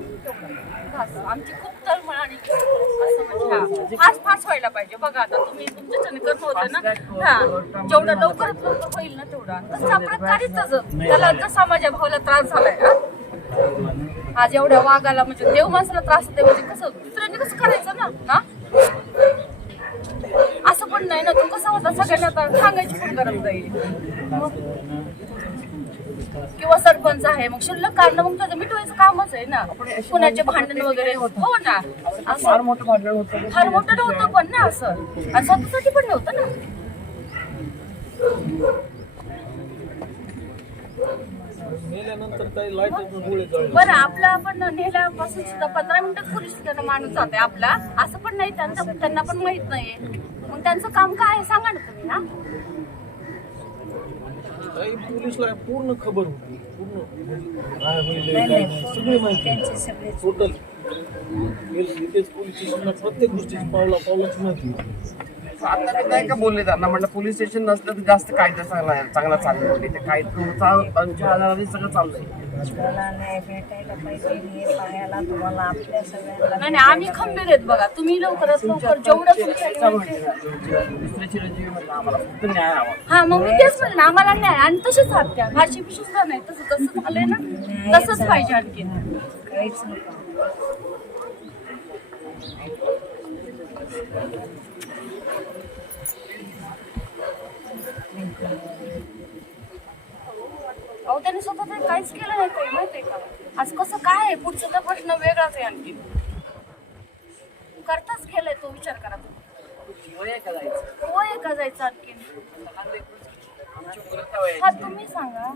आमची खूप तळमळ आणि असं म्हणजे फास्ट फास्ट व्हायला पाहिजे. बघा आता तुम्ही तुमच्याच्याने करणं होतं ना हा जेवढं लवकरात लवकर होईल ना तेवढा. तसं काहीच त्याला जसा माझ्या भावाला त्रास झालाय. आज एवढ्या वाघाला म्हणजे देव माणसाला त्रास होते म्हणजे कसं दुसऱ्यांनी कसं करायचं ना हा असं पण नाही ना तू कसं होता सगळ्यांना आता सांगायची पण गरज नाही किंवा सरपंच आहे मग शिल्लक काढणं मग त्याचं मिटवायचं कामच आहे ना. कुणाचे भांडण वगैरे. हो ना. फार असं. मोठं भांडण होतं. फार मोठं नव्हतं पण ना असं. आणि स्वतःसाठी पण नव्हतं ना. मेल्यानंतर काही लाइट गोळे जळले. बरं आपलं आपण नेल्यापासून सुद्धा पंधरा मिनिटात पोलीस स्टेशन माणूस जाते आपला. असं पण नाही त्यांचं त्यांना पण माहीत नाहीये. मग त्यांचं काम काय आहे? सांगा ना तुम्ही हा काही पोलीसला पूर्ण खबर होती. पूर्ण. काय होईल काय नाही. सगळी माहिती टोटल इथेच पोलीस स्टेशनला प्रत्येक गोष्टीची पावला पावलाची माहिती होती आता मी नाही का बोलले त्यांना? म्हटलं पोलीस स्टेशन नसलं तर जास्त कायदा चांगला चांगला चालू होते ते कायदा पंच्या हजाराने सगळं चाललंय मला न्याय भेटायला पाहिजे हे पाहायला तुम्हाला आपल्या सगळ्यांना नाही आम्ही खंबीर आहेत बघा. तुम्ही लवकरात लवकर जेवढं तुमच्या दुसऱ्याची रजी म्हटलं आम्हाला फक्त न्याय हवा. हा मग मी तेच म्हणलं आम्हाला नाही आणि तसेच आहात त्या भाषी पिशी सुद्धा नाही. तसं तसं झालंय ना? तसंच पाहिजे आणखी. काहीच नको अहो त्यांनी स्वतः काहीच केलं नाही काही माहितीये का? आज कसं काय आहे? पुढचा तर प्रश्न वेगळाच आहे आणखी. करताच केलंय तो विचार करा होय का जायचं. आणखी. हा तुम्ही सांगा.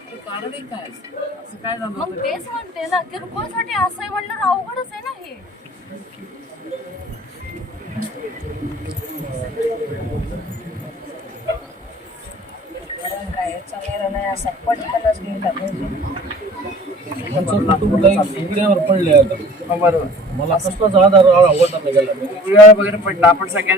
ते कारण काय? असं काय मग? तेच म्हणते ना किरकोळसाठी असं आहे म्हणलं अवघडच आहे ना हे. पटकनच बरोबर. मला कसलाच आधार आवडणार नाही गेला वेळ वगैरे पडला आपण सगळ्यांनी